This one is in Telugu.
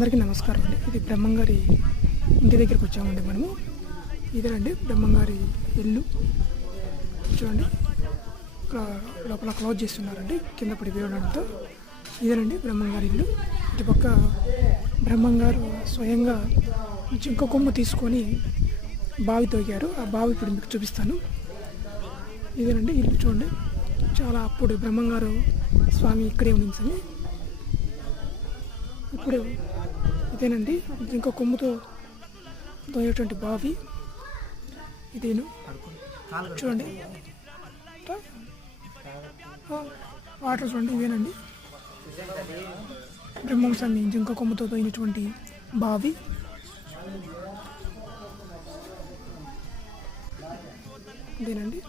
అందరికీ నమస్కారం అండి. ఇది బ్రహ్మంగారి ఇంటి దగ్గరికి వచ్చామండి మనము. ఇదేనండి బ్రహ్మంగారి ఇల్లు. చూడండి లోపల క్లోజ్ చేస్తున్నారండి కింద పడిపోయడంతో. ఇదేనండి బ్రహ్మంగారి ఇల్లు. ఇటుపక్క బ్రహ్మంగారు స్వయంగా జింక కొమ్ము తీసుకొని బావి తోగారు. ఆ బావి ఇప్పుడు మీకు చూపిస్తాను. ఇదేనండి ఇల్లు. చూడండి చాలా అప్పుడు బ్రహ్మంగారు స్వామి ఇక్కడే ఉండించని. ఇప్పుడు ఇదేనండి జింక కొమ్ముతో తోయేటువంటి బావి ఇదేను. చూడండి వాటర్ చూడండి. ఇవేనండి బ్రహ్మంస్వామి జింక కొమ్ముతో తోయినటువంటి బావి. ఇదేనండి